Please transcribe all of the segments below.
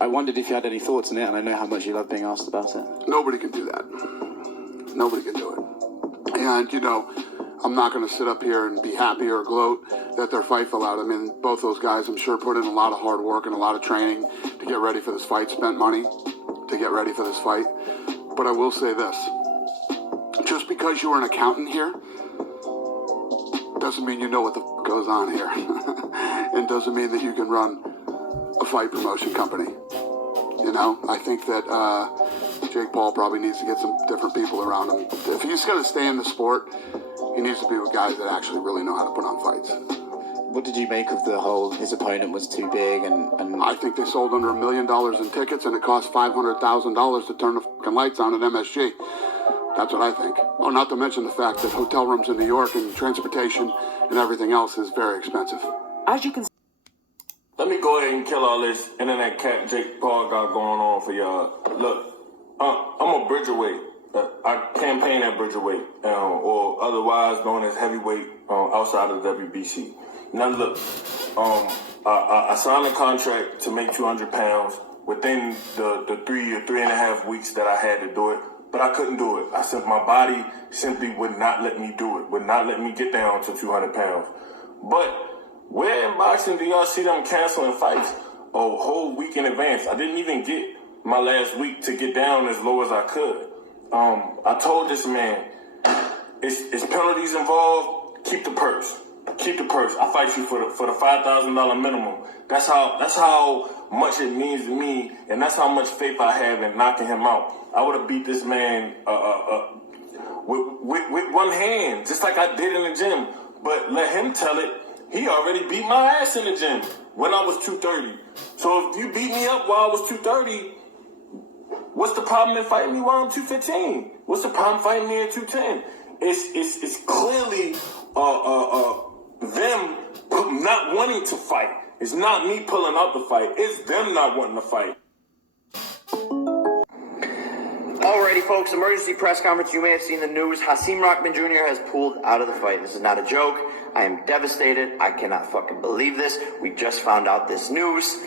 I wondered if you had any thoughts on it, and I know how much you love being asked about it. Nobody can do that. Nobody can do it. And, you know, I'm not going to sit up here and be happy or gloat that their fight fell out. I mean, both those guys, I'm sure, put in a lot of hard work and a lot of training to get ready for this fight, spent money to get ready for this fight. But I will say this. Just because you're an accountant here doesn't mean you know what the goes on here. And doesn't mean that you can run a fight promotion company. You know, I think that Jake Paul probably needs to get some different people around him. If he's going to stay in the sport, he needs to be with guys that actually really know how to put on fights. What did you make of the whole, his opponent was too big and... I think they sold under $1 million in tickets, and it cost $500,000 to turn the fucking lights on at MSG. That's what I think. Oh, not to mention the fact that hotel rooms in New York and transportation and everything else is very expensive. As you can... Let me go ahead and kill all this internet cat Jake Paul got going on for y'all. Look, I'm a bridgerweight. I campaign at bridgerweight, or otherwise known as heavyweight outside of the WBC. Now look, I signed a contract to make 200 pounds within the 3 or 3.5 weeks that I had to do it, but I couldn't do it. My body simply would not let me do it, would not let me get down to 200 pounds. But where in boxing do y'all see them canceling fights a whole week in advance? I didn't even get my last week to get down as low as I could. I told this man, it's penalties involved. Keep the purse. Keep the purse. I fight you for the $5,000 minimum. That's how much it means to me, and that's how much faith I have in knocking him out. I would have beat this man with one hand, just like I did in the gym. But let him tell it. He already beat my ass in the gym when I was 230. So if you beat me up while I was 230, what's the problem in fighting me while I'm 215? What's the problem fighting me at 210? It's clearly them not wanting to fight. It's not me pulling out the fight. It's them not wanting to fight. Alrighty, folks, emergency press conference. You may have seen the news. Hasim Rahman Jr. has pulled out of the fight. This is not a joke. I am devastated. I cannot fucking believe this. We just found out this news.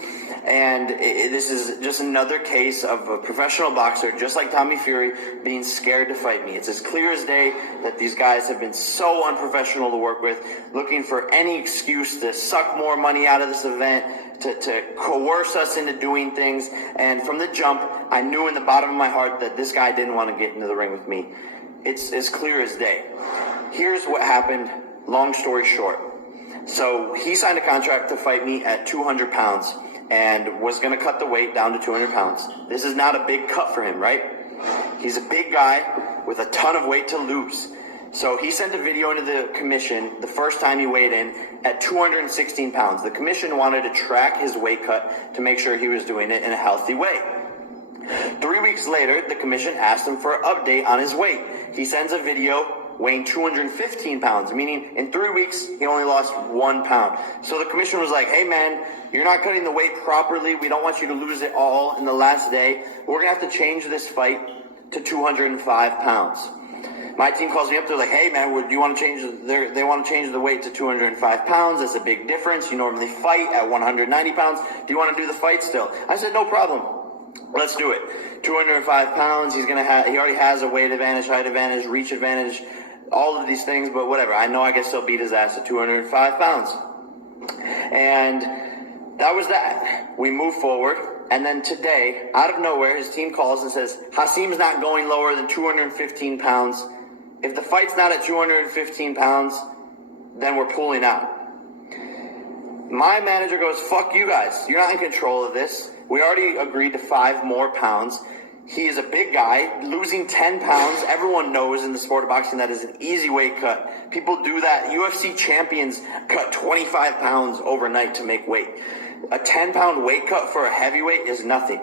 And this is just another case of a professional boxer, just like Tommy Fury, being scared to fight me. It's as clear as day that these guys have been so unprofessional to work with, looking for any excuse to suck more money out of this event, to coerce us into doing things. And from the jump, I knew in the bottom of my heart that this guy didn't want to get into the ring with me. It's as clear as day. Here's what happened, long story short. So he signed a contract to fight me at 200 pounds and was going to cut the weight down to 200 pounds. This is not a big cut for him, right? He's a big guy with a ton of weight to lose. So he sent a video into the commission the first time he weighed in at 216 pounds. The commission wanted to track his weight cut to make sure he was doing it in a healthy way. 3 weeks later, the commission asked him for an update on his weight. He sends a video weighing 215 pounds, meaning in 3 weeks, he only lost 1 pound. So the commission was like, hey man, you're not cutting the weight properly. We don't want you to lose it all in the last day. We're going to have to change this fight to 205 pounds. My team calls me up. They're like, hey man, do you want to change? They want to change the weight to 205 pounds. That's a big difference. You normally fight at 190 pounds. Do you want to do the fight still? I said, no problem. Let's do it. 205 pounds. He already has a weight advantage, height advantage, reach advantage, all of these things, but whatever. I know I can still beat his ass at 205 pounds. And that was that. We moved forward. And then today, out of nowhere, his team calls and says, Hasim's not going lower than 215 pounds. If the fight's not at 215 pounds, then we're pulling out. My manager goes, fuck you guys. You're not in control of this. We already agreed to 5 more pounds. He is a big guy. Losing 10 pounds, everyone knows in the sport of boxing that is an easy weight cut. People do that. UFC champions cut 25 pounds overnight to make weight. A 10-pound weight cut for a heavyweight is nothing.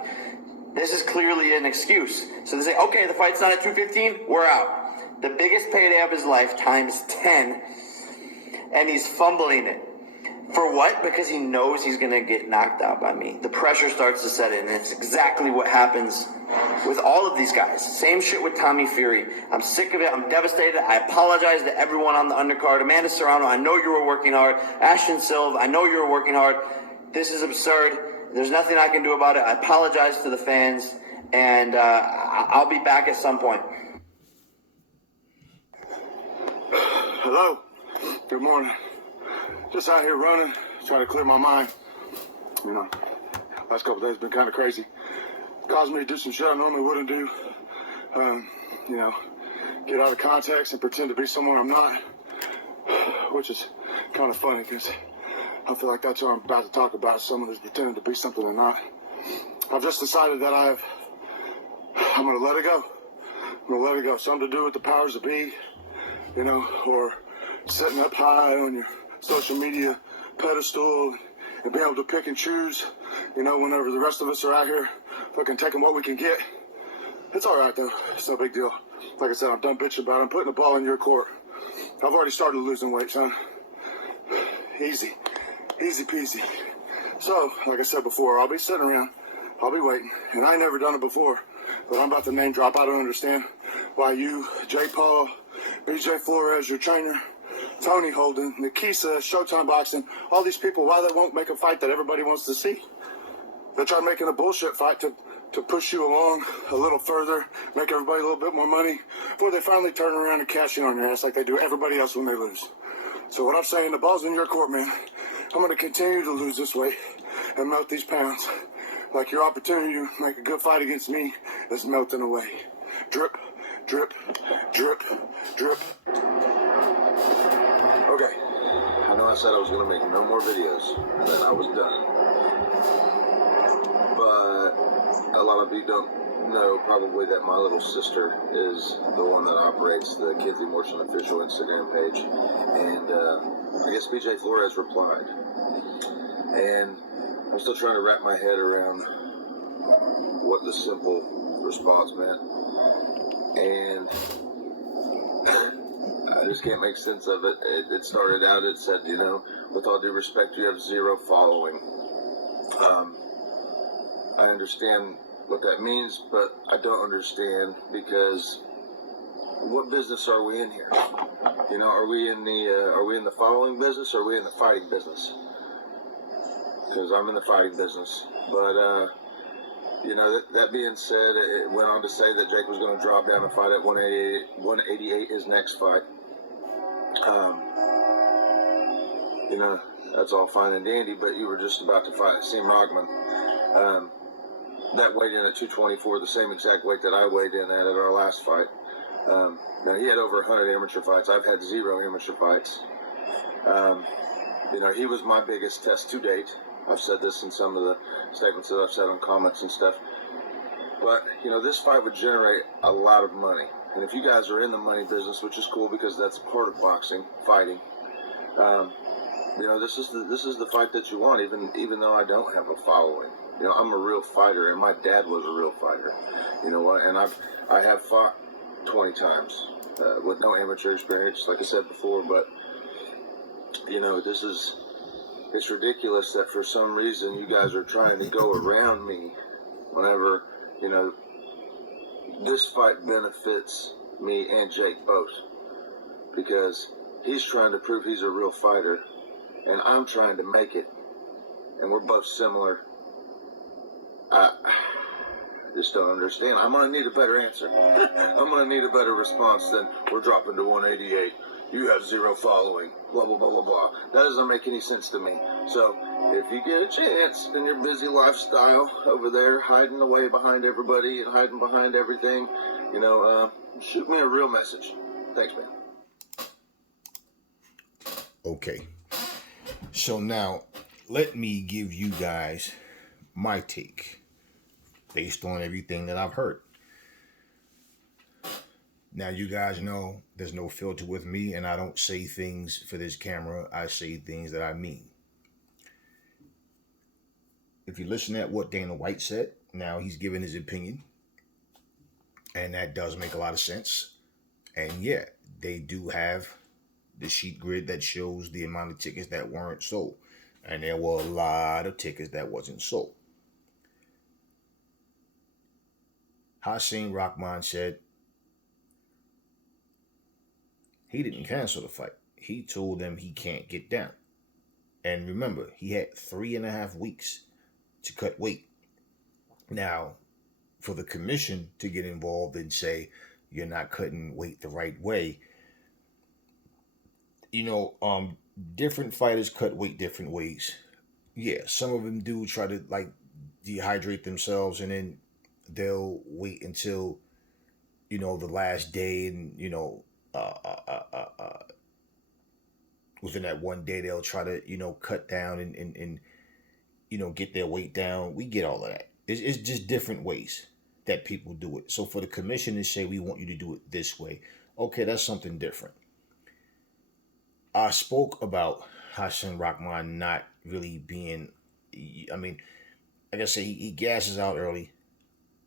This is clearly an excuse. So they say, okay, the fight's not at 215, we're out. The biggest payday of his life times 10, and he's fumbling it. For what? Because he knows he's going to get knocked out by me. The pressure starts to set in, and it's exactly what happens with all of these guys. Same shit with Tommy Fury. I'm sick of it. I'm devastated. I apologize to everyone on the undercard. Amanda Serrano, I know you were working hard. Ashton Silva, I know you were working hard. This is absurd. There's nothing I can do about it. I apologize to the fans, and I'll be back at some point. Hello. Good morning. Just out here running, trying to clear my mind. You know, last couple of days been kind of crazy. Caused me to do some shit I normally wouldn't do. You know, get out of context and pretend to be someone I'm not, which is kind of funny because I feel like that's what I'm about to talk about, someone who's pretending to be something they're not. I've just decided that I'm going to let it go. I'm going to let it go. Something to do with the powers that be, you know, or sitting up high on your social media pedestal and being able to pick and choose, you know, whenever the rest of us are out here fucking taking what we can get. It's all right, though. It's no big deal. Like I said, I'm done bitching about it. I'm putting the ball in your court. I've already started losing weight, son. Easy. Easy peasy. So, like I said before, I'll be sitting around. I'll be waiting. And I ain't never done it before. But I'm about to name drop. I don't understand why you, Jake Paul, BJ Flores, your trainer, Tony Holden, Nikisa, Showtime Boxing, all these people, why they won't make a fight that everybody wants to see. They try making a bullshit fight to push you along a little further, make everybody a little bit more money, before they finally turn around and cash in on your ass like they do everybody else when they lose. So what I'm saying, the ball's in your court, man. I'm going to continue to lose this weight and melt these pounds like your opportunity to make a good fight against me is melting away. Drip, drip, drip, drip. Okay, I know I said I was going to make no more videos, and then I was done. But a lot of you don't know probably that my little sister is the one that operates the Kenzie Morrison official Instagram page, and I guess BJ Flores replied, and I'm still trying to wrap my head around what the simple response meant, and I just can't make sense of it. It started out, it said, you know, with all due respect, you have 0 following. I understand what that means, but I don't understand because what business are we in here? You know, are we in the following business or are we in the fighting business? Because I'm in the fighting business. But, you know, that being said, it went on to say that Jake was going to drop down and fight at 188 his next fight. You know, that's all fine and dandy, but you were just about to fight Hasim Rahman. That weighed in at 224, the same exact weight that I weighed in at our last fight. Now, he had over 100 amateur fights. I've had 0 amateur fights. You know, he was my biggest test to date. I've said this in some of the statements that I've said on comments and stuff. But, you know, this fight would generate a lot of money. And if you guys are in the money business, which is cool because that's part of boxing, fighting, you know, this is the fight that you want, even though I don't have a following. You know, I'm a real fighter, and my dad was a real fighter. You know what? And I have fought 20 times with no amateur experience, like I said before. But you know, it's ridiculous that for some reason you guys are trying to go around me. Whenever, you know, this fight benefits me and Jake both, because he's trying to prove he's a real fighter, and I'm trying to make it, and we're both similar. I just don't understand. I'm going to need a better answer. I'm going to need a better response than we're dropping to 188. You have 0 following. Blah, blah, blah, blah, blah. That doesn't make any sense to me. So if you get a chance in your busy lifestyle over there, hiding away behind everybody and hiding behind everything, you know, shoot me a real message. Thanks, man. Okay. So now, let me give you guys my take based on everything that I've heard. Now, you guys know there's no filter with me, and I don't say things for this camera. I say things that I mean. If you listen at what Dana White said, now he's giving his opinion, and that does make a lot of sense. And yeah, they do have the sheet grid that shows the amount of tickets that weren't sold, and there were a lot of tickets that wasn't sold. Hasim Rahman said he didn't cancel the fight. He told them he can't get down. And remember, he had 3.5 weeks to cut weight. Now, for the commission to get involved and say you're not cutting weight the right way, different fighters cut weight different ways. Yeah, some of them do try to like dehydrate themselves and then they'll wait until the last day, and within that one day they'll try to cut down and get their weight down. We get all of that. It's just different ways that people do it. So for the commission to say we want you to do it this way, okay, that's something different. I spoke about Hasim Rahman not really being, I mean, like I said, he gasses out early.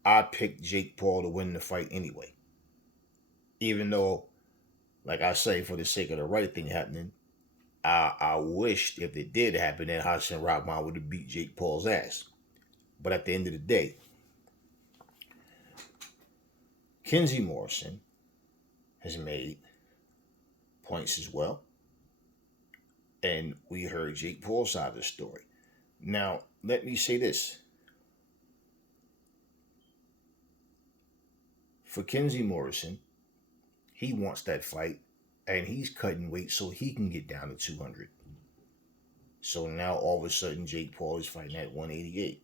I picked Jake Paul to win the fight anyway. Even though, like I say, for the sake of the right thing happening, I wished if it did happen that Hasim Rahman would have beat Jake Paul's ass. But at the end of the day, Kenzie Morrison has made points as well. And we heard Jake Paul's side of the story. Now, let me say this. For Kenzie Morrison, he wants that fight, and he's cutting weight so he can get down to 200. So now all of a sudden, Jake Paul is fighting at 188.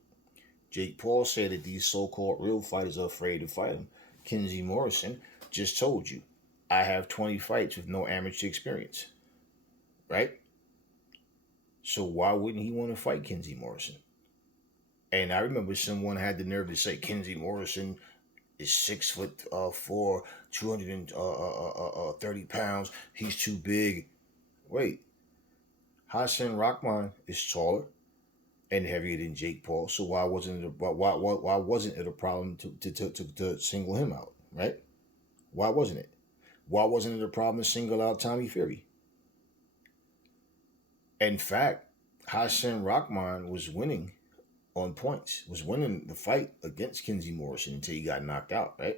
Jake Paul said that these so-called real fighters are afraid to fight him. Kenzie Morrison just told you, I have 20 fights with no amateur experience. Right? So why wouldn't he want to fight Kenzie Morrison? And I remember someone had the nerve to say Kenzie Morrison is 6'4", 230 pounds. He's too big. Wait, Hasim Rahman is taller and heavier than Jake Paul. So why wasn't it a problem to single him out? Right? Why wasn't it? Why wasn't it a problem to single out Tommy Fury? In fact, Hasim Rahman was winning on points, was winning the fight against Kenzie Morrison until he got knocked out, right?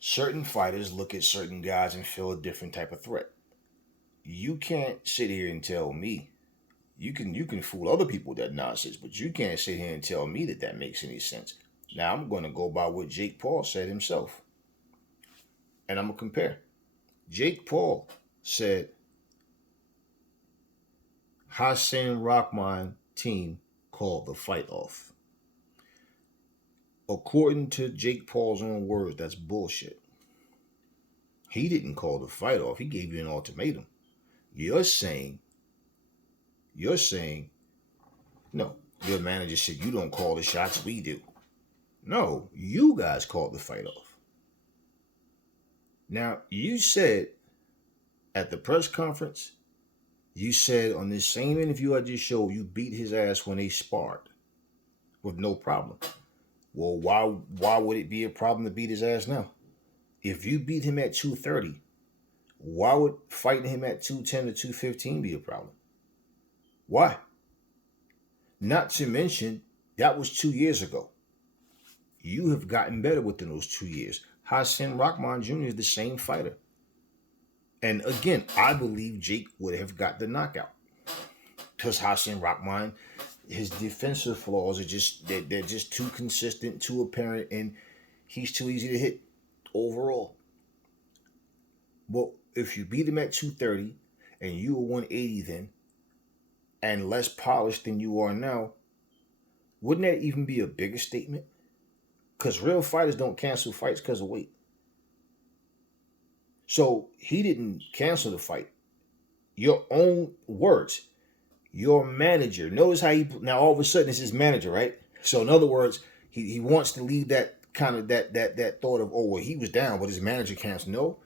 Certain fighters look at certain guys and feel a different type of threat. You can't sit here and tell me. You can fool other people with that nonsense, but you can't sit here and tell me that makes any sense. Now, I'm going to go by what Jake Paul said himself. And I'm going to compare. Jake Paul said, Hasim Rahman team called the fight off. According to Jake Paul's own words, that's bullshit. He didn't call the fight off. He gave you an ultimatum. You're saying, no, your manager said you don't call the shots, we do. No, you guys called the fight off. Now, you said at the press conference, you said on this same interview I just showed, you beat his ass when they sparred with no problem. Well, why would it be a problem to beat his ass now? If you beat him at 230, why would fighting him at 210 to 215 be a problem? Why? Not to mention, that was 2 years ago. You have gotten better within those 2 years. Hasim Rahman Jr. is the same fighter. And again, I believe Jake would have got the knockout. Because Hasim Rahman, his defensive flaws are they're just too consistent, too apparent, and he's too easy to hit overall. Well, if you beat him at 230 and you were 180 then, and less polished than you are now, wouldn't that even be a bigger statement? Because real fighters don't cancel fights because of weight. So he didn't cancel the fight. Your own words. Your manager. Notice how now all of a sudden it's his manager, right? So in other words, he wants to leave that kind of that thought of, oh, well, he was down, but his manager canceled.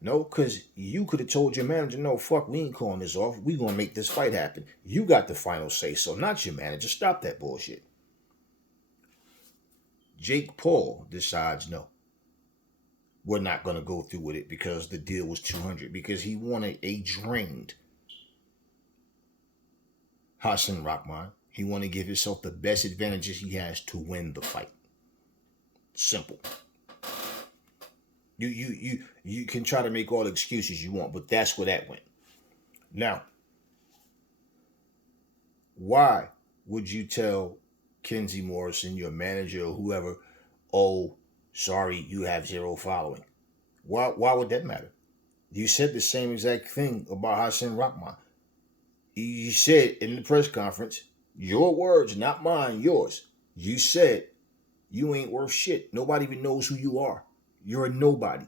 No, because you could have told your manager, no, fuck, we ain't calling this off. We gonna make this fight happen. You got the final say, so not your manager. Stop that bullshit. Jake Paul decides, no, we're not going to go through with it because the deal was 200, because he wanted a drained Hasim Rahman. He wanted to give himself the best advantages he has to win the fight. Simple. You can try to make all the excuses you want, but that's where that went. Now, why would you tell Kenzie Morrison, your manager or whoever, oh, sorry, you have zero following? Why would that matter? You said the same exact thing about Hasim Rahman. You said in the press conference, your words, not mine, yours. You said you ain't worth shit. Nobody even knows who you are. You're a nobody.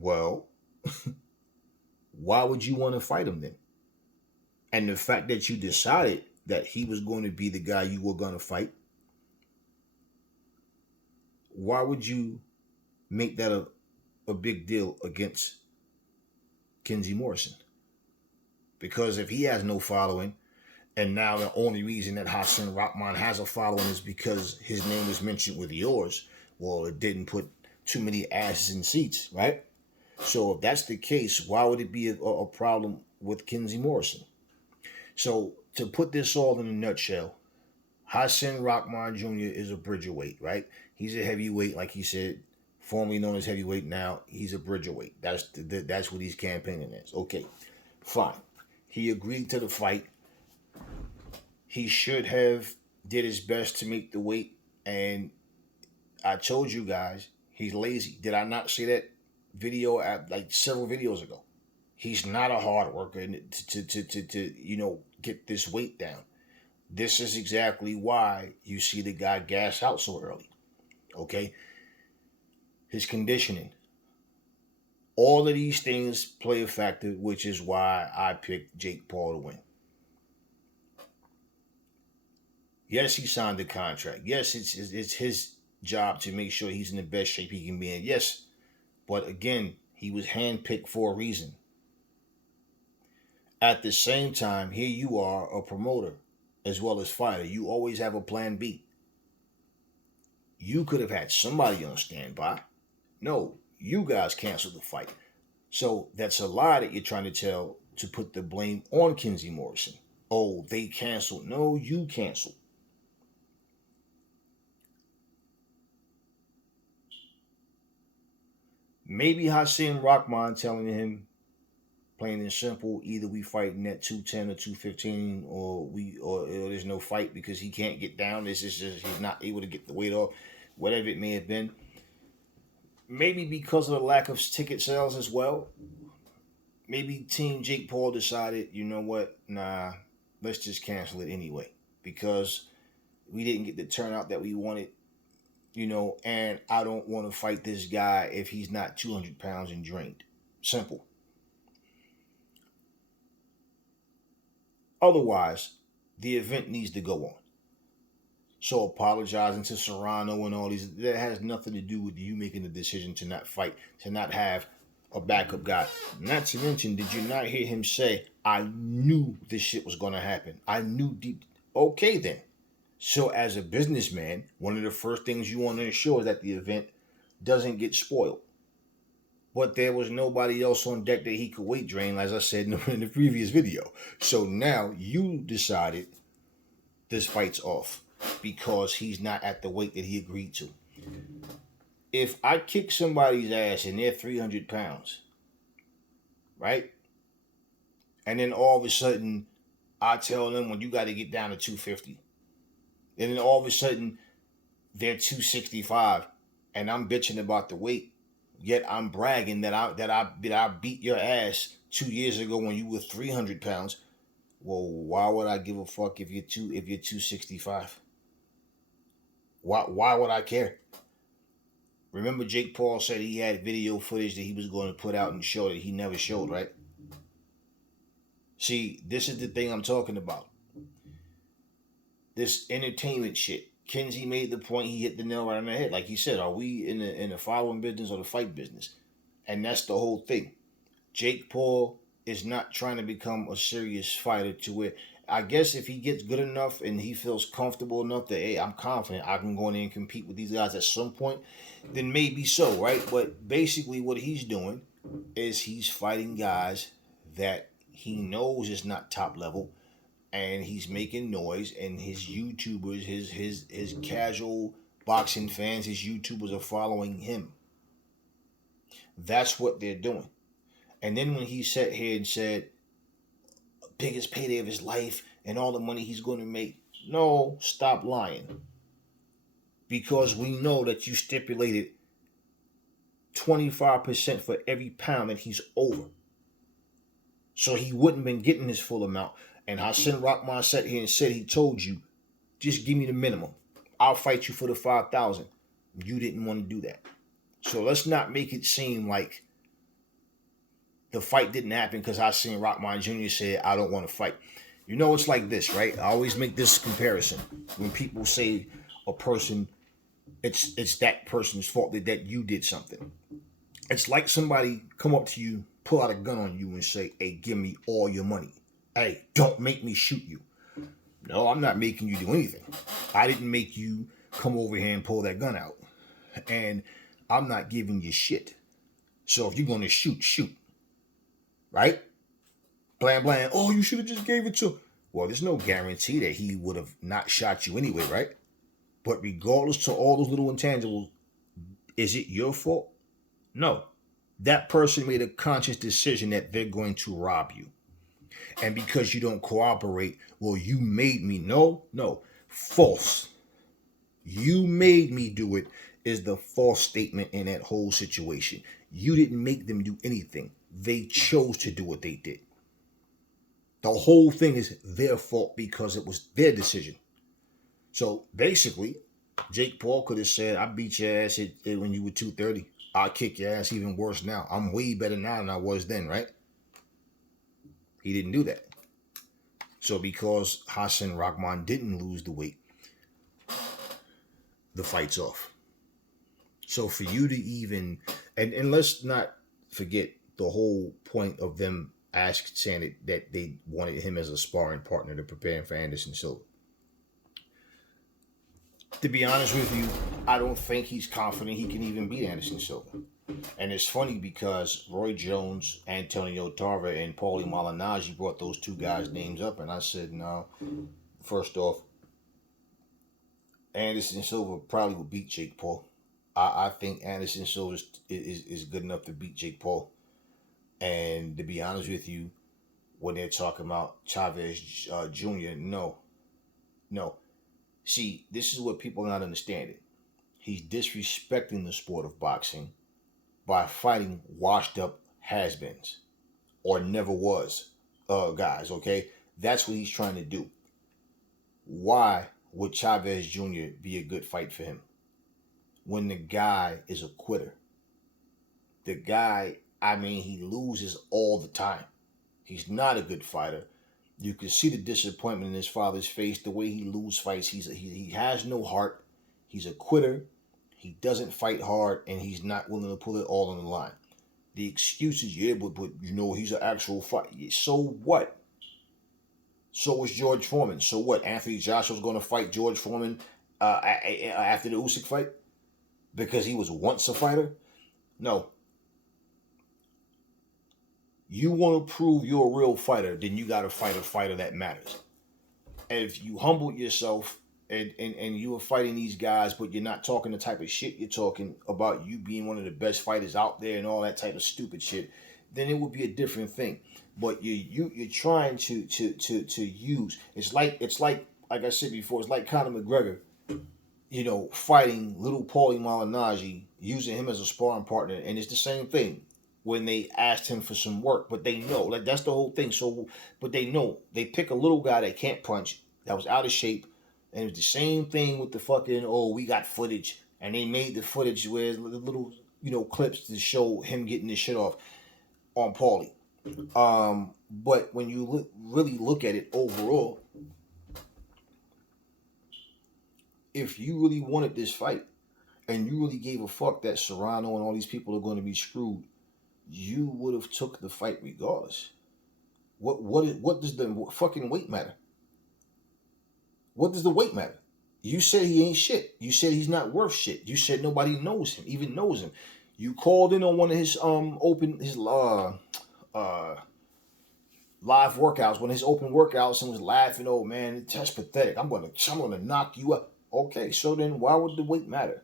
Well, why would you want to fight him then? And the fact that you decided that he was going to be the guy you were going to fight, why would you make that a big deal against Kenzie Morrison? Because if he has no following, and now the only reason that Hasim Rahman has a following is because his name was mentioned with yours, well, it didn't put too many asses in seats, right? So if that's the case, why would it be a problem with Kenzie Morrison? So to put this all in a nutshell, Hasim Rahman Jr. is a bridgerweight, right? He's a heavyweight, like he said, formerly known as heavyweight. Now he's a bridgerweight. That's what he's campaigning as. Okay, fine. He agreed to the fight. He should have did his best to make the weight, and I told you guys he's lazy. Did I not say that video like several videos ago? He's not a hard worker to get this weight down. This is exactly why you see the guy gas out so early. Okay? His conditioning. All of these things play a factor, which is why I picked Jake Paul to win. Yes, he signed the contract. Yes, it's his job to make sure he's in the best shape he can be in. Yes, but again, he was handpicked for a reason. At the same time, here you are, a promoter as well as fighter. You always have a plan B. You could have had somebody on standby. No, you guys canceled the fight. So that's a lie that you're trying to tell to put the blame on Kenzie Morrison. Oh, they canceled. No, you canceled. Maybe Hasim Rahman telling him, plain and simple, either we fighting at 210 or 215, or there's no fight because he can't get down. This is just he's not able to get the weight off, whatever it may have been. Maybe because of the lack of ticket sales as well. Maybe Team Jake Paul decided, you know what, nah, let's just cancel it anyway because we didn't get the turnout that we wanted. And I don't want to fight this guy if he's not 200 pounds and drained. Simple. Otherwise, the event needs to go on. So apologizing to Serrano and all these, that has nothing to do with you making the decision to not fight, to not have a backup guy. Not to mention, did you not hear him say, I knew this shit was going to happen. I knew deep. Okay, then. So as a businessman, one of the first things you want to ensure is that the event doesn't get spoiled. But there was nobody else on deck that he could weight drain, as I said in the previous video. So now you decided this fight's off because he's not at the weight that he agreed to. If I kick somebody's ass and they're 300 pounds, right? And then all of a sudden, I tell them, well, you got to get down to 250. And then all of a sudden, they're 265, and I'm bitching about the weight. Yet I'm bragging that I beat your ass 2 years ago when you were 300 pounds. Well, why would I give a fuck if you're 265? Why would I care? Remember, Jake Paul said he had video footage that he was going to put out and show that he never showed, right? See, this is the thing I'm talking about. This entertainment shit. Kenzie made the point, he hit the nail right on the head. Like he said, are we in the following business or the fight business? And that's the whole thing. Jake Paul is not trying to become a serious fighter to where, I guess if he gets good enough and he feels comfortable enough that, hey, I'm confident I can go in there and compete with these guys at some point, then maybe so, right? But basically what he's doing is he's fighting guys that he knows is not top level, and he's making noise, and his YouTubers, his casual boxing fans, his YouTubers are following him. That's what they're doing. And then when he sat here and said, biggest payday of his life, and all the money he's going to make. No, stop lying. Because we know that you stipulated 25% for every pound that he's over. So he wouldn't have been getting his full amount. And Hasim Rahman sat here and said he told you, just give me the minimum. I'll fight you for the 5,000. You didn't want to do that. So let's not make it seem like the fight didn't happen because Hasim Rahman Jr. said, I don't want to fight. You know, it's like this, right? I always make this comparison. When people say a person, it's that person's fault that you did something. It's like somebody come up to you, pull out a gun on you and say, hey, give me all your money. Hey, don't make me shoot you. No, I'm not making you do anything. I didn't make you come over here and pull that gun out. And I'm not giving you shit. So if you're going to shoot, shoot. Right? Blam, blam. Oh, you should have just gave it to him. Well, there's no guarantee that he would have not shot you anyway, right? But regardless to all those little intangibles, is it your fault? No. That person made a conscious decision that they're going to rob you. And because you don't cooperate, well, you made me. No. False. You made me do it is the false statement in that whole situation. You didn't make them do anything. They chose to do what they did. The whole thing is their fault because it was their decision. So basically, Jake Paul could have said, I beat your ass when you were 230. I'll kick your ass even worse now. I'm way better now than I was then, right? He didn't do that. So because Hasim Rahman didn't lose the weight, the fight's off. So for you to even, and let's not forget the whole point of them saying that they wanted him as a sparring partner to prepare him for Anderson Silva. To be honest with you, I don't think he's confident he can even beat Anderson Silva. And it's funny because Roy Jones, Antonio Tarver, and Paulie Malignaggi brought those two guys' names up, and I said, no, first off, Anderson Silva probably will beat Jake Paul. I think Anderson Silva is good enough to beat Jake Paul. And to be honest with you, when they're talking about Chavez Jr., no. See, this is what people are not understanding. He's disrespecting the sport of boxing by fighting washed up has-beens or never was guys, okay? That's what he's trying to do. Why would Chavez Jr. be a good fight for him when the guy is a quitter? The guy, he loses all the time. He's not a good fighter. You can see the disappointment in his father's face, the way he loses fights. He has no heart. He's a quitter. He doesn't fight hard, and he's not willing to put it all on the line. The excuses, yeah, but he's an actual fight. So what? So was George Foreman. So what? Anthony Joshua's going to fight George Foreman after the Usyk fight because he was once a fighter? No. You want to prove you're a real fighter, then you got to fight a fighter that matters. And if you humble yourself and you are fighting these guys, but you're not talking the type of shit you're talking about, you being one of the best fighters out there and all that type of stupid shit, then it would be a different thing. But you're trying to use. It's like I said before, it's like Conor McGregor, fighting little Paulie Malignaggi, using him as a sparring partner, and it's the same thing. When they asked him for some work, but they know, like that's the whole thing. So, but they know they pick a little guy that can't punch, that was out of shape, and it was the same thing with the fucking we got footage, and they made the footage where the little clips to show him getting this shit off on Paulie. But when you really look at it overall, if you really wanted this fight, and you really gave a fuck that Serrano and all these people are going to be screwed, you would have took the fight regardless. What does the fucking weight matter? What does the weight matter? You said he ain't shit. You said he's not worth shit. You said nobody knows him, even knows him. You called in on one of his live workouts, one of his open workouts, and was laughing. Oh man, that's pathetic. I'm gonna knock you up. Okay, so then why would the weight matter?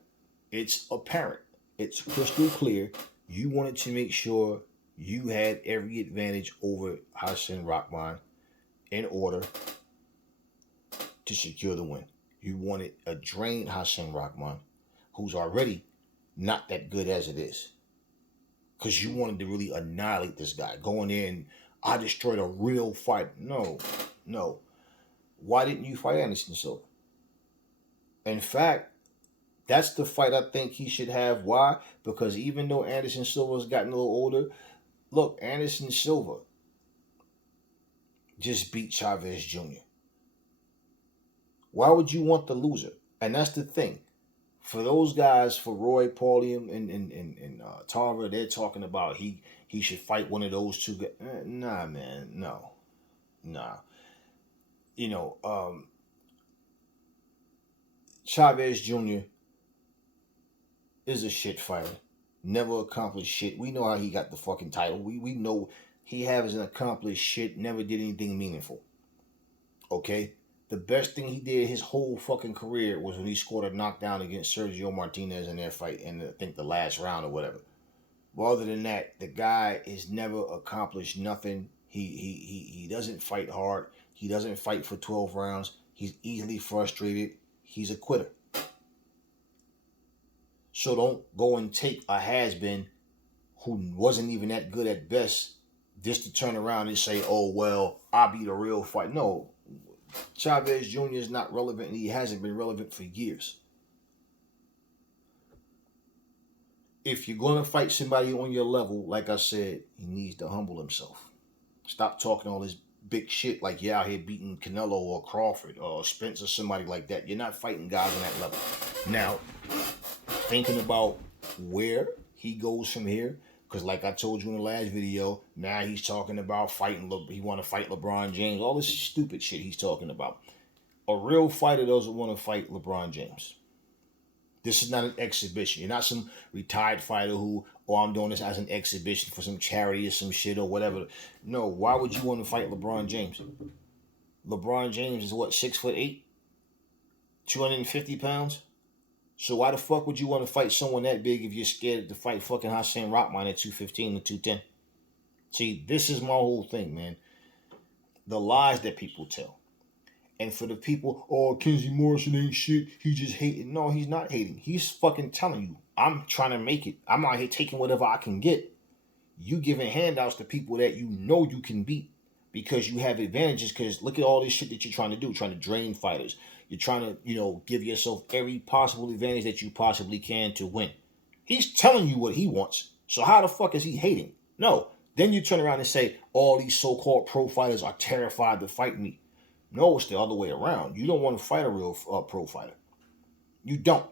It's apparent. It's crystal clear. You wanted to make sure you had every advantage over Hasim Rahman in order to secure the win. You wanted a drained Hasim Rahman, who's already not that good as it is. Because you wanted to really annihilate this guy. Going in, I destroyed a real fight. No. Why didn't you fight Anderson Silva? In fact, that's the fight I think he should have. Why? Because even though Anderson Silva's gotten a little older, look, Anderson Silva just beat Chavez Jr. Why would you want the loser? And that's the thing. For those guys, for Roy, Paulium, and Tarver, they're talking about he should fight one of those two guys. Nah, man, no. Nah. You know, Chavez Jr. is a shit fighter. Never accomplished shit. We know how he got the fucking title. We know he hasn't accomplished shit, never did anything meaningful. Okay? The best thing he did his whole fucking career was when he scored a knockdown against Sergio Martinez in their fight in, I think, the last round or whatever. But other than that, the guy has never accomplished nothing. He doesn't fight hard. He doesn't fight for 12 rounds. He's easily frustrated. He's a quitter. So don't go and take a has-been who wasn't even that good at best just to turn around and say, oh, well, I'll be the real fight. No. Chavez Jr. is not relevant, and he hasn't been relevant for years. If you're going to fight somebody on your level, like I said, he needs to humble himself. Stop talking all this big shit like you're out here beating Canelo or Crawford or Spence or somebody like that. You're not fighting guys on that level. Now, thinking about where he goes from here, because like I told you in the last video, now he's talking about fighting, he want to fight LeBron James. All this stupid shit he's talking about. A real fighter doesn't want to fight LeBron James. This is not an exhibition. You're not some retired fighter who, oh, I'm doing this as an exhibition for some charity or some shit or whatever. No, why would you want to fight LeBron James? LeBron James is what, 6'8", 250 pounds? So why the fuck would you want to fight someone that big if you're scared to fight fucking Hasim Rahman at 215 or 210? See, this is my whole thing, man. The lies that people tell. And for the people, oh, Kenzie Morrison ain't shit, he just hating. No, he's not hating. He's fucking telling you, I'm trying to make it. I'm out here taking whatever I can get. You giving handouts to people that you know you can beat because you have advantages, because look at all this shit that you're trying to do, trying to drain fighters. You're trying to, give yourself every possible advantage that you possibly can to win. He's telling you what he wants. So how the fuck is he hating? No. Then you turn around and say, all these so-called pro fighters are terrified to fight me. No, it's the other way around. You don't want to fight a real pro fighter. You don't.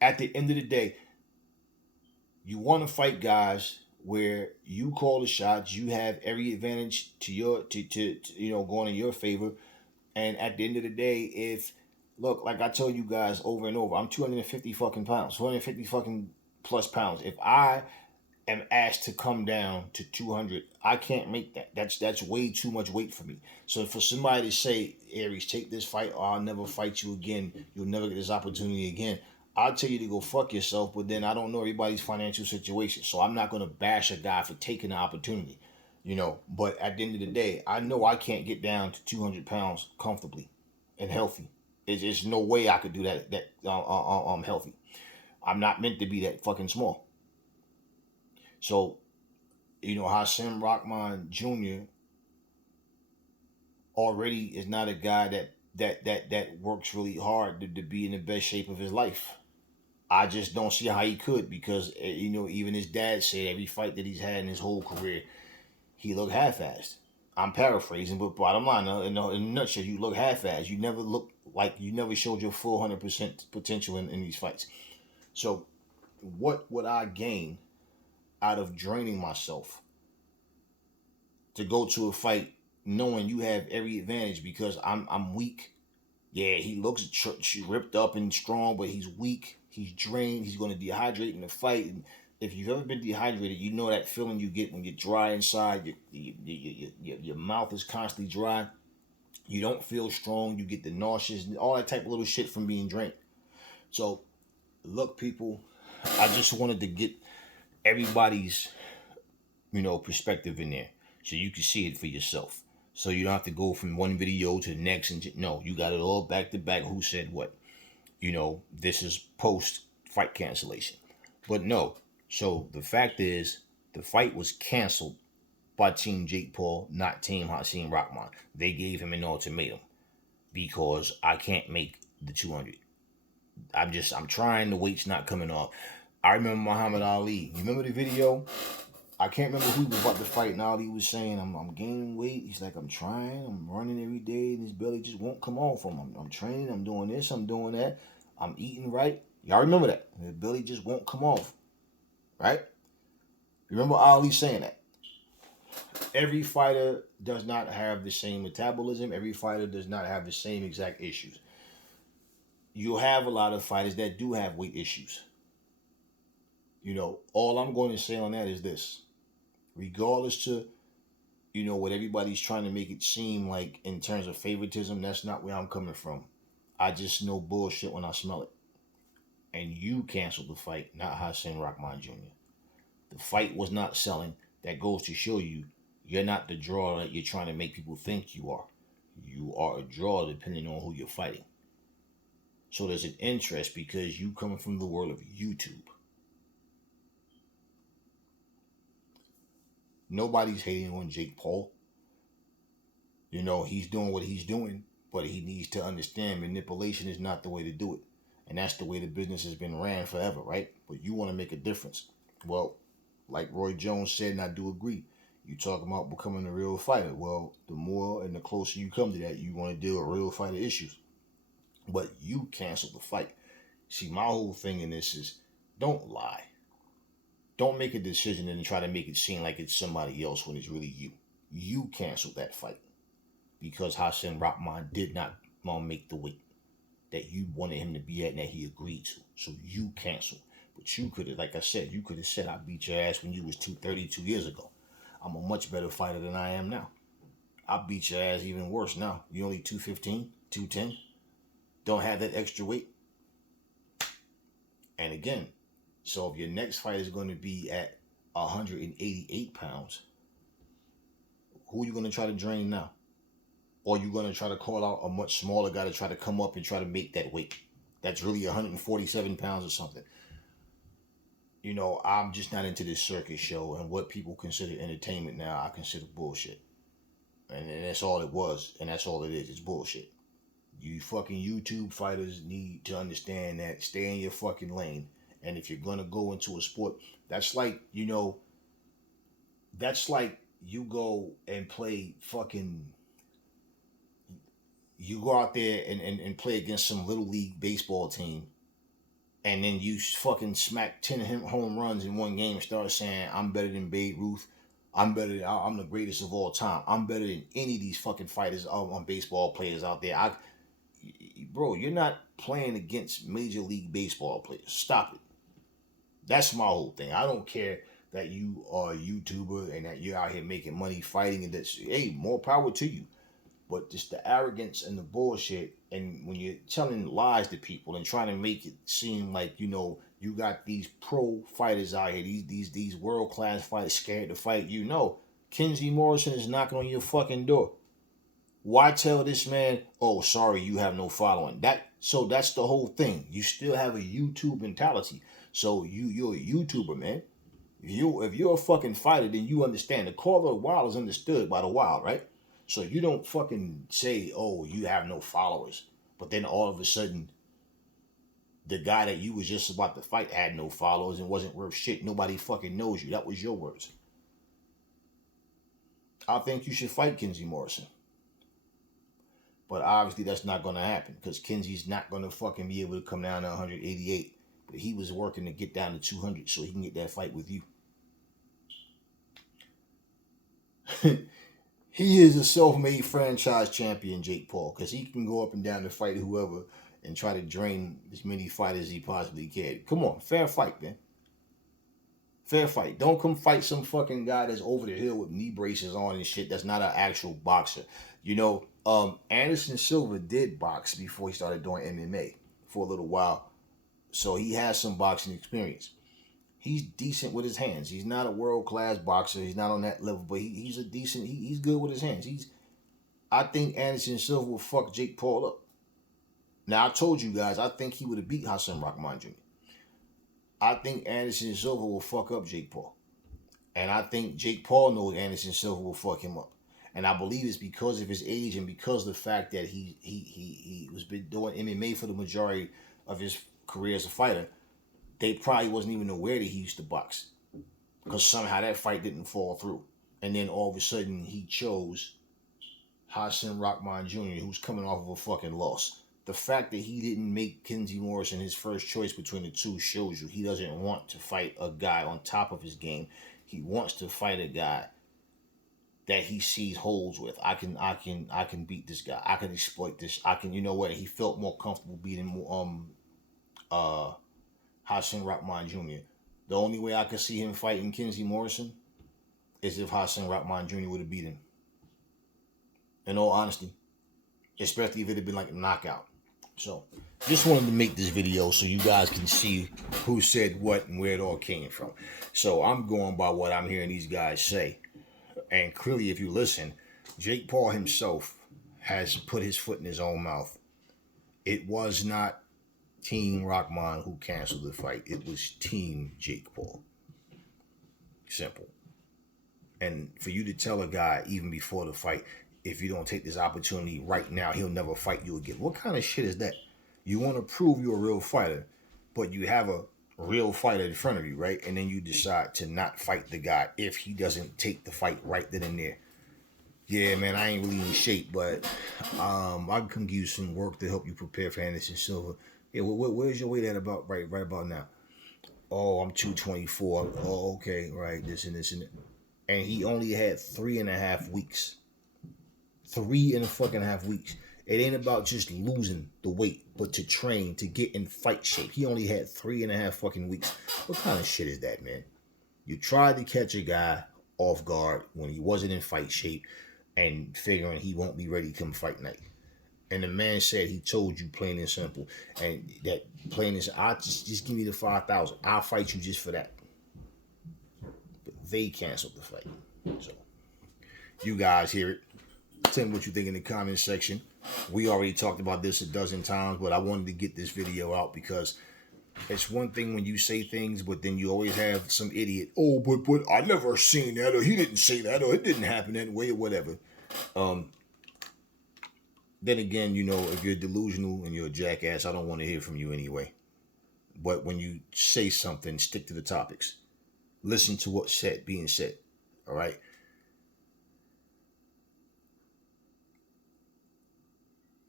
At the end of the day, you want to fight guys where you call the shots, you have every advantage to your going in your favor. And at the end of the day, look, like I told you guys over and over, I'm 250 fucking pounds, 250 fucking plus pounds. If I am asked to come down to 200, I can't make that. That's way too much weight for me. So for somebody to say, Aries, take this fight or I'll never fight you again, you'll never get this opportunity again, I'll tell you to go fuck yourself, but then I don't know everybody's financial situation. So I'm not going to bash a guy for taking the opportunity. But at the end of the day, I know I can't get down to 200 pounds comfortably and healthy. There's no way I could do that healthy. I'm not meant to be that fucking small. So, Hasim Rahman Jr. already is not a guy that works really hard to be in the best shape of his life. I just don't see how he could, because, even his dad said every fight that he's had in his whole career, he looked half-assed. I'm paraphrasing, but bottom line, in a nutshell, you look half-assed. You never look like you never showed your full 100% potential in these fights. So, what would I gain out of draining myself to go to a fight knowing you have every advantage because I'm weak? Yeah, he looks ripped up and strong, but he's weak. He's drained. He's going to dehydrate in the fight. And if you've ever been dehydrated, you know that feeling you get when you're dry inside. Your mouth is constantly dry. You don't feel strong. You get the nauseous and all that type of little shit from being drained. So, look, people, I just wanted to get everybody's, perspective in there so you can see it for yourself. So you don't have to go from one video to the next. And no, you got it all back to back. Who said what? This is post fight cancellation. But no. So the fact is, the fight was canceled by Team Jake Paul, not Team Hasim Rahman. They gave him an ultimatum because I can't make the 200. I'm trying. The weight's not coming off. I remember Muhammad Ali. You remember the video? I can't remember who was about to fight, and Ali was saying, I'm gaining weight. He's like, I'm trying, I'm running every day, and his belly just won't come off him. I'm training, I'm doing this, I'm doing that. I'm eating right. Y'all remember that? The belly just won't come off. Right? You remember Ali saying that? Every fighter does not have the same metabolism. Every fighter does not have the same exact issues. You'll have a lot of fighters that do have weight issues. All I'm going to say on that is this. Regardless to, what everybody's trying to make it seem like in terms of favoritism, that's not where I'm coming from. I just know bullshit when I smell it. And you canceled the fight, not Hasim Rahman Jr. The fight was not selling. That goes to show you, you're not the draw that you're trying to make people think you are. You are a draw depending on who you're fighting. So there's an interest because you coming from the world of YouTube. Nobody's hating on Jake Paul. He's doing what he's doing, but he needs to understand manipulation is not the way to do it. And that's the way the business has been ran forever, right? But you want to make a difference. Well, like Roy Jones said, and I do agree, you talking about becoming a real fighter. Well, the more and the closer you come to that, you want to deal with real fighter issues. But you canceled the fight. See, my whole thing in this is, don't lie. Don't make a decision and try to make it seem like it's somebody else when it's really you. You canceled that fight because Hasim Rahman did not make the weight that you wanted him to be at and that he agreed to. So you canceled. But you could have, like I said, you could have said, I beat your ass when you was 230 2 years ago. I'm a much better fighter than I am now. I beat your ass even worse now. You only 215, 210. Don't have that extra weight. And again, so if your next fight is going to be at 188 pounds, who are you going to try to drain now? Or are you going to try to call out a much smaller guy to try to come up and try to make that weight? That's really 147 pounds or something. I'm just not into this circus show, and what people consider entertainment now, I consider bullshit. And that's all it was, and that's all it is. It's bullshit. You fucking YouTube fighters need to understand that. Stay in your fucking lane. And if you're going to go into a sport, that's like you go and play fucking, you go out there and play against some little league baseball team, and then you fucking smack 10 home runs in one game and start saying, I'm better than Babe Ruth. I'm the greatest of all time. I'm better than any of these fucking fighters on baseball players out there. Bro, you're not playing against Major League Baseball players. Stop it. That's my whole thing. I don't care that you are a YouTuber and that you're out here making money fighting, and that's, hey, more power to you. But just the arrogance and the bullshit, and when you're telling lies to people and trying to make it seem like, you got these pro fighters out here, these world-class fighters scared to fight, Kenzie Morrison is knocking on your fucking door. Why tell this man, oh, sorry, you have no following? So that's the whole thing. You still have a YouTube mentality. So you're a YouTuber, man. If you're a fucking fighter, then you understand. The call of the wild is understood by the wild, right? So you don't fucking say, oh, you have no followers. But then all of a sudden, the guy that you was just about to fight had no followers and wasn't worth shit. Nobody fucking knows you. That was your words. I think you should fight Kenzie Morrison. But obviously that's not going to happen because Kenzie's not going to fucking be able to come down to 188. But he was working to get down to 200 so he can get that fight with you. He is a self-made franchise champion, Jake Paul, because he can go up and down to fight whoever and try to drain as many fighters as he possibly can. Come on, fair fight, man. Fair fight. Don't come fight some fucking guy that's over the hill with knee braces on and shit that's not an actual boxer. Anderson Silva did box before he started doing MMA for a little while. So he has some boxing experience. He's decent with his hands. He's not a world-class boxer. He's not on that level, but he's a decent, he's good with his hands. I think Anderson Silva will fuck Jake Paul up. Now, I told you guys, I think he would have beat Hasim Rahman Jr. I think Anderson Silva will fuck up Jake Paul. And I think Jake Paul knows Anderson Silva will fuck him up. And I believe it's because of his age and because of the fact that he was been doing MMA for the majority of his career as a fighter. They probably wasn't even aware that he used to box. Because somehow that fight didn't fall through. And then all of a sudden he chose Hasim Rahman Jr., who's coming off of a fucking loss. The fact that he didn't make Kenzie Morrison his first choice between the two shows you he doesn't want to fight a guy on top of his game. He wants to fight a guy that he sees holes with. I can beat this guy. I can exploit this. You know what? He felt more comfortable beating Hasim Rahman Jr. The only way I could see him fighting Kenzie Morrison is if Hasim Rahman Jr. would have beat him. In all honesty. Especially if it had been like a knockout. So, just wanted to make this video so you guys can see who said what and where it all came from. So, I'm going by what I'm hearing these guys say. And clearly, if you listen, Jake Paul himself has put his foot in his own mouth. It was not Team Rahman who canceled the fight. It was Team Jake Paul. Simple. And for you to tell a guy, even before the fight, if you don't take this opportunity right now, he'll never fight you again. What kind of shit is that? You want to prove you're a real fighter, but you have a real fighter in front of you, right? And then you decide to not fight the guy if he doesn't take the fight right then and there. Yeah, man, I ain't really in shape, but I can give you some work to help you prepare for Anderson Silva. Yeah, where's your weight at about right about now? Oh, I'm 224. Oh, okay, right, this and that. And he only had 3.5 weeks. 3.5 weeks. It ain't about just losing the weight, but to train, to get in fight shape. He only had 3.5 fucking weeks. What kind of shit is that, man? You tried to catch a guy off guard when he wasn't in fight shape and figuring he won't be ready come fight night. And the man said he told you plain and simple. And that plain and simple, just give me the 5,000. I'll fight you just for that. But they canceled the fight. So, you guys hear it. Tell me what you think in the comment section. We already talked about this a dozen times, but I wanted to get this video out because it's one thing when you say things, but then you always have some idiot. Oh, but I never seen that, or he didn't say that, or it didn't happen that way, or whatever. Then again, you know, if you're delusional and you're a jackass, I don't want to hear from you anyway. But when you say something, stick to the topics. Listen to what's being said. All right.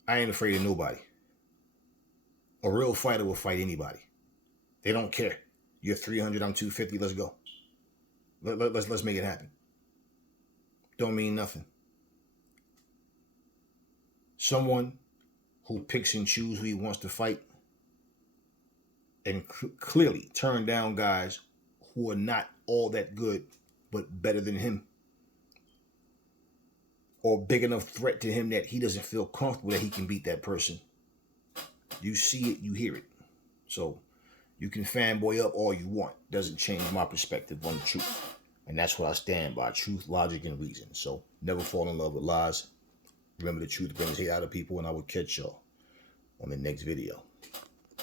I ain't afraid of nobody. A real fighter will fight anybody. They don't care. You're 300, I'm 250, let's go. Let's make it happen. Don't mean nothing. Someone who picks and chooses who he wants to fight and clearly turn down guys who are not all that good, but better than him. Or big enough threat to him that he doesn't feel comfortable that he can beat that person. You see it, you hear it. So you can fanboy up all you want. Doesn't change my perspective on the truth. And that's what I stand by. Truth, logic, and reason. So never fall in love with lies. Remember, the truth brings hate out of people, and I will catch y'all on the next video.